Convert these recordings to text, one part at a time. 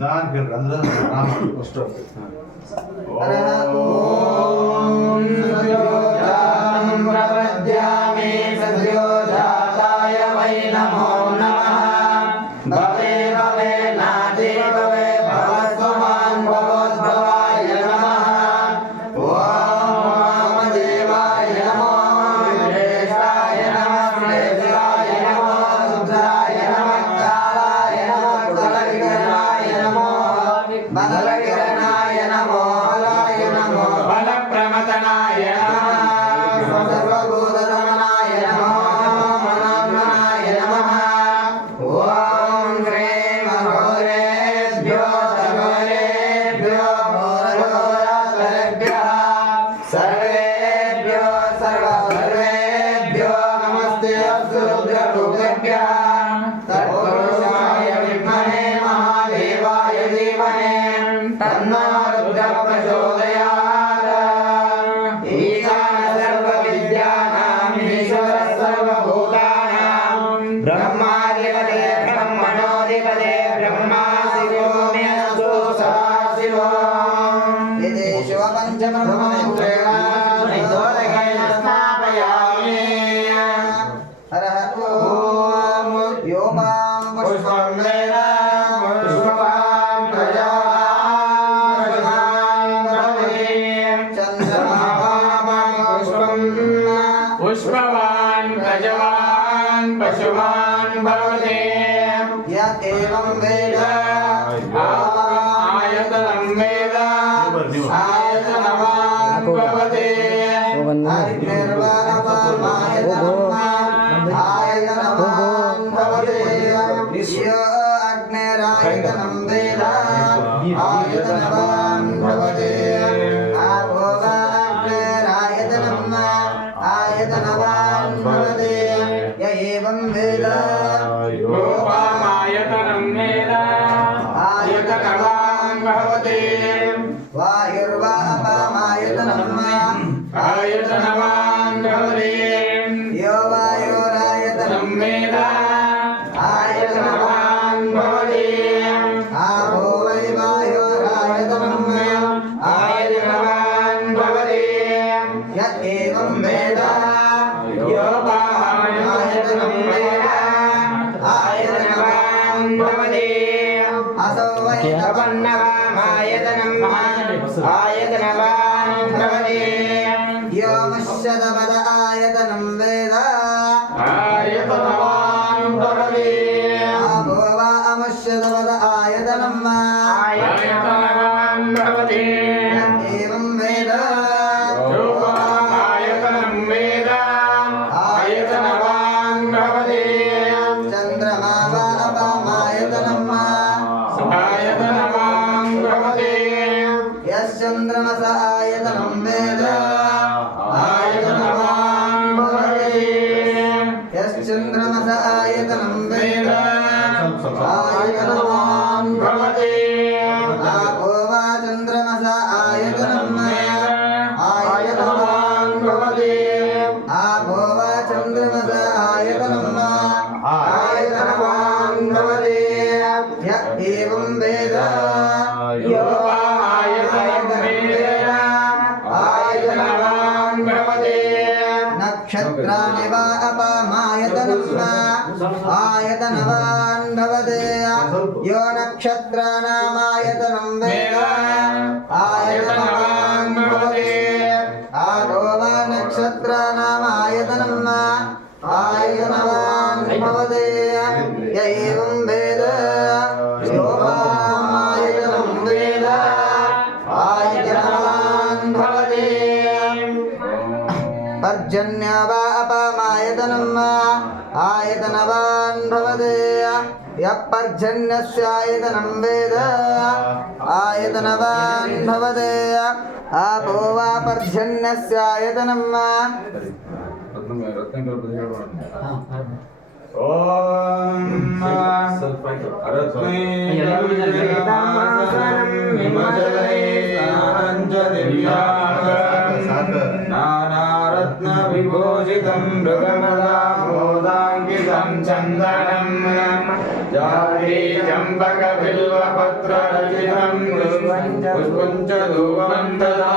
दान के अंदर नाम फर्स्ट ओम सद्योजातं प्रपद्यामि सद्योजाताय वै नमो नमः भवे भवे नादि भवे भवस्वमान् भवोद्भवाय नमः ओम देवाय नमो श्रेष्ठाय नमः श्रेष्ठाय नमो रुद्राय नमः कालाय नमः कालविकरणाय नमो बलविकरणाय नमो बलाय नमो बलप्रमथनाय नमः सर्वभूतरमणाय नमो मनोन्मनाय नमः ओम श्रीं अघोरेभ्यो सर्वरेभ्यो भूर्भुवस्सुरेभ्यः सर्वेभ्यो सर्वेभ्यो नमस्ते अस्तु रुद्ररूपेभ्यः तत्पुरुषाय विद्महे महादेवाय धीमहि तन्नो रुद्रः प्रचोदयात् ईशान सर्वविद्यानाम् ईश्वरः सर्वभूतानां ब्रह्माधिपते ब्रह्मणोऽधिपते ब्रह्मा शिवो मेऽस्तु सदाशिवो इति शिवपञ्चब्रह्ममन्त्रेण निदोदकेन स्थापयामि हरः ॐ यो मां पुष्पं वेद पुष्पवान् प्रजावान् भवति चन्द्रमावां पुष्पं पुष्पवान् प्रजवान् पशुवान् भवति य एवं वेद आयतनं वेद आयतनवान् भवति अग्निर्वा अपामायतनम् आयतनवान् भवति यो अग्निरायतनं वेद आयतनवान् भवति आपो वा अग्निरायतनम् आयतनवान् भवति य एवं वेद योपामायतनं वेद आयतनवान् भवति वायुर्वा अपामायतनम् आयतनवान् भवति यो वायुरायतनं वेद आयतनवान् भवति आपो वै वायुरायतनम् आयतनवान् भवति य एवं वेद योपामायतनं वेद आयतनवान् भवति असौ वै अपन्नवामायतनम् आयतनवान् भवति यो मुष्यदपद आयतनं वेद आयतनवान् भवति आपो वा अमुष्यदपद आयतनम् आयतनवान् भवति एवं वेद योपामायतनं वेद आयतनवान् भवति चन्द्रमा वा अपामायतनम् आयतनवान् भवति यश्चन्द्रमस आयतनं वेद आयतनवान् भवति यश्चन्द्रमस आयतनं वेद आयतनवान् भवति आपो वा चन्द्रमस आयतनम् आयतनवान् भवति आपो वा चन्द्रमस आयतनम् आयतनवान् भवति य एवं वेद योपामायतनं वेद आयतनवान् भवति नक्षत्राणि वा अपामायतनम् आयतनवान् भवति यो नक्षत्राणामायतनं वेद आयतनवान् भवति आगो वा नक्षत्राणामायतनम् आयतनवान् भवति य एवं वेद योपामायतनं वेद आयतनवान् भवति पर्जन्य वा अपामायतनम् आयतनवान् भवति यः पर्जन्यस्यायतनं वेद आयतनवान् भवति आपो वा पर्जन्यस्यायतनम् ओम नानारत्न विभूषितं मृगमदामोदाङ्कितं चन्दनं जाती चम्पकबिल्वपत्ररचितं पुष्पं च धूपं ददा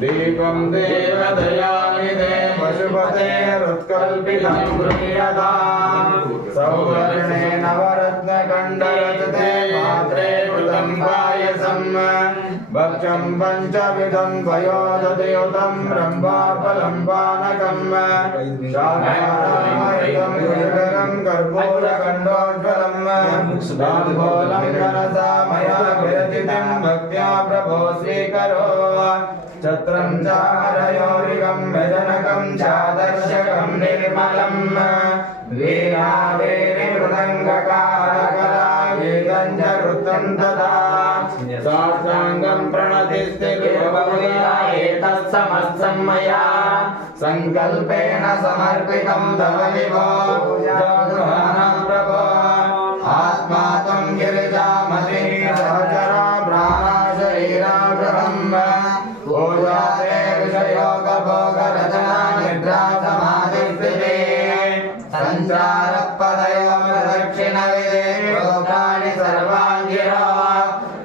दीपं देवदयानिधे पशुपतेरुत्कल्पितं गृह्यताम् सौवर्णेन नवरत्नकण्डरचिते पात्रे कृतं पायसम् भक्षं पञ्चविधं पयोदधियुतं ब्रह्माफलं पानकम् शाकाहारं रुचिकरं कर्पूरखण्डोज्ज्वलम् ताम्बूलं मनसा मया विरचितं भक्त्या प्रभो स्वीकरो छत्रं चामरयोरिकं व्यजनकं चादर्शकं निर्मलम् वीणावेणीमृदङ्गकारकलागीतं च कृतं तदा साष्टाङ्गं प्रणतिस्थितिर्भवतः मया सङ्कल्पेन समर्पितं तव विभो जागृहाणं प्रभो आत्मा त्वं गिरिजामतिः सहचरा प्राणा शरीराग्रहम् पूजाते विषयोगभोगरचना निद्रा समाधिस्थितिः सञ्चारपदयो प्रदक्षिणविदे लोकानि सर्वाङ्गिरा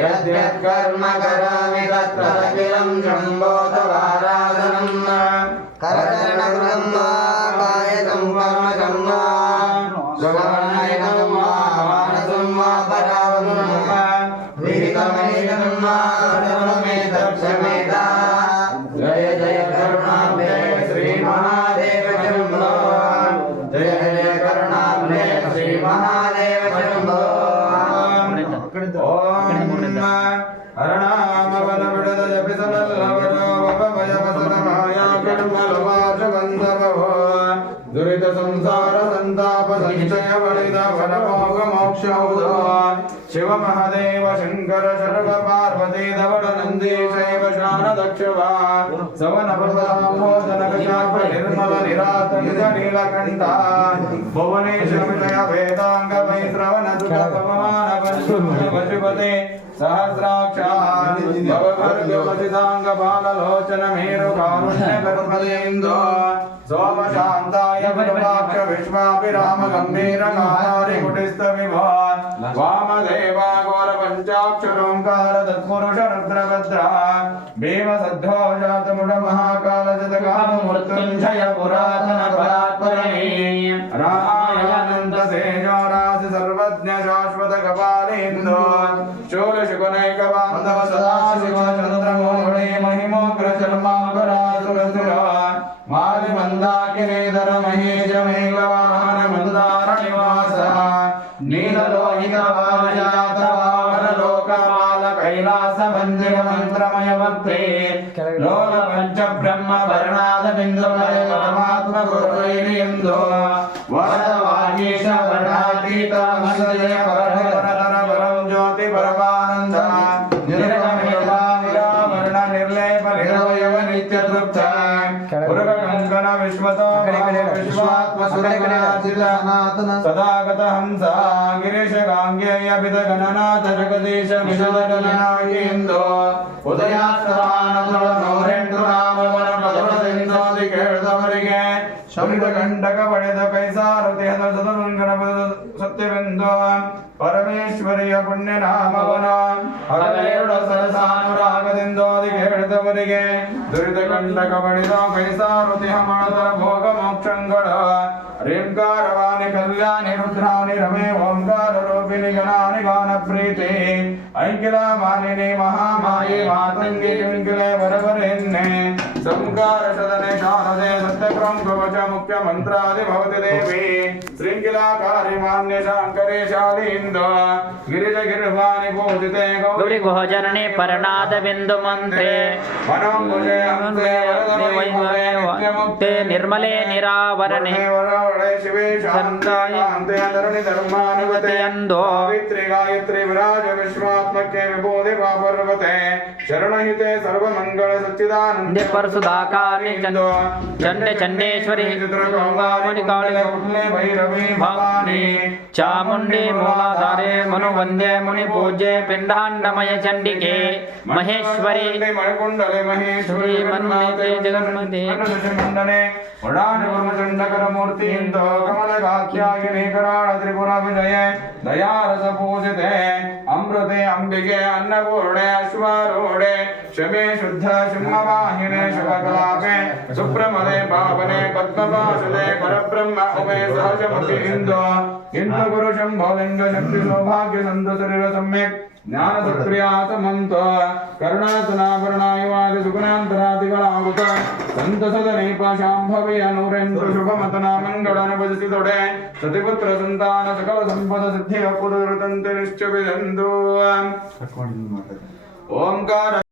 यद्यत् कर्म करोमि तत्र अखिलं शम्भोतवाराधनम् करचरणकृतं वा कायकं कर्मकं वा सुवर्णयुतं वा मानसं वा परावगुणं वा विहितमेकं वा सर्वमेतक्षमेता जय जय करुणाब्धे श्रीमहादेव शम्भो जय जय करुणाब्धे श्रीमहादेव शम्भो हरणामवलविडद जपिसलल्लवरो वपवयवसतमाया कर्मलवाशबन्धवो दुरित संसार संताप संचय वलिद फलमोक्षमोक्षौदो शिव महादेव शंकर शर्व पार्वती धवल नंदीशैव शानदक्षवा सवनभवदाम्भोजनकशाप निर्मल निरात निज नीलकण्ठा भुवनेश विषय वेदांग मैश्रवण सुख पवमान पशुपते सहस्राक्षात् भवभर्गवसितांग बाललोचन मेरु कारुण्य कर्मलेन्दो सोम शान्ताय विरूपाक्ष विश्वाभिराम गंभीर गानारि कुटिस्थ विभो वामदेवा घोर पंचाक्षरोंकार तत्पुरुष रुद्रभद्रा भीम सद्धो जातमुड महाकाल जतकाम मृत्युंजय पुरातन परात्परे रामायणंत सेजो राज सर्वज्ञ शाश्वत कपालेन्दो शूल शुकनैक बांधव सदा शिव चंद्रमोहणे महिमोग्र चर्मांबरासुरसुर मालि मंदाकिनीधर महेश मेघवाहन मंदार निवास नीललोहित वामजात वामन लोकपाल कैलास मंदिर मंत्रमय भक्ते लोल पंच ब्रह्म वर्णाद बिंदुमय परमात्म गुरुइलिंदो वरद वागीश वर्णातीत मंदय परधर परम ज्योति परमानंद निर्गमेधा वर्ण निर्लेप निर्वयव नित्य तृप्त पुरगंगन विश्वतो विश्वात्म सुरगणाचित सदागत हंस गिरीश गांगेय विद गणनाथ जगदीश विशदगणनायेन्दो उदयास्तमानंद नौरेंद्र नामवन पदवसिंदोदि ಕೇಳ್ದವರಿಗೆ ಶಮಿತ ಕಂಟಕ ಪಡೆದ ಕೈಸಾರತಿ ಹದಸದಮಂಗನ ಸತ್ಯವೆಂದೋ ಪರಮೇಶ್ವರಿಯ ಪುಣ್ಯ ನಾಮವನ ಹಗಲೇರಡ ಸರಸಾನುರಾಗದಿಂದೋದಿ ಕೇಳಿದವರಿಗೆ ದುರಿತ ಕಂಟಕ ಪಡೆದ ಕೈಸಾರತಿ ಹಮಣದ ಭೋಗ ಮೋಕ್ಷಂಗಳ ರೇಂಕಾರವಾಣಿ ಕಲ್ಯಾಣಿ ರುದ್ರಾಣಿ ರಮೇ ಓಂಕಾರ ರೂಪಿಣಿ ಗಣಾನಿ ಗಾನ ಪ್ರೀತಿ ಐಂಕಿಲ ಮಾಲಿನಿ ಮಹಾಮಾಯಿ ಮಾತಂಗಿ ಕಿಂಕಿಲೆ ವರವರೆನ್ನೆ ಸಂಕಾರ ಸದನೆ ಶಾರದೆ ಸತ್ಯಕ್ರಮ ಕವಚ ಮುಖ್ಯ ಮಂತ್ರಾದಿ ಭವತಿ ದೇವಿ ಶೃಂಗಿಲಾಕಾರಿ ಮಾನ್ಯ ಶಾಂಕರೇ ಶಾಲಿಂದೋ ಗಿರಿಜ ಗಿರ್ವಾಣಿ ಪೂಜಿತೆ ಗೌರಿ ಗುಹಜನನಿ ಪರಣಾದ ಬಿಂದು ಮಂತ್ರೆ ವನಂಬುಜೆ ಹಂಸೆ ಮುಕ್ತೆ ನಿರ್ಮಲೆ ನಿರಾವರಣೆ ಶಿವೇ ಶಾಂತಾಂತೆ ಧರಣಿ ಧರ್ಮಾನುಗತೆ ಎಂದೋ ಸಾವಿತ್ರಿ ಗಾಯತ್ರಿ ವಿರಾಜ ವಿಶ್ವಾತ್ಮಕ್ಕೆ ವಿಭೂತಿ ಪಾಪರ್ವತೆ ಶರಣಹಿತೆ ಸರ್ವಮಂಗಳ ಸಚ್ಚಿದಾನಂದ ಪರಸುಧಾಕಾರಿ ಚಂಡೆ ಚಂಡೇಶ್ವರಿ मणिकाले भैरवी भवानी चामुंडे मूलाधारे मनुवंद्ये मुनिपूज्ये पिंडांडमय चंडिके महेश्वरी मणिकुंडले महेश्वरी मन्मते जगन्मते मंडले वडानुचंडकर मूर्ति कमल कात्यायनी कराळ त्रिपुरा विजय दयारस पूजिते अमृते अंबिके अन्नपूर्णे अश्वारूढे शमे शुद्ध सिंहवाहिने शुभकलापे सुप्रमदे पावने पद्मपाशदे परब्रह्म उमे सहजमुखि इंदो गुरु शंभो लिंग शक्ति सौभाग्य संत शरीर सम्यक ज्ञान सत्क्रियातमंत करुणातनाभरणायुवादि सुगुणांतरादिगणावृत संत सदने पाशांभवे अनुरेन्द्र शुभमतना मंगलानुपस्थितोडे सतिपुत्र संतान सकल संपद सिद्धि अपुरुतंते निश्चय विदन्तु ओंकार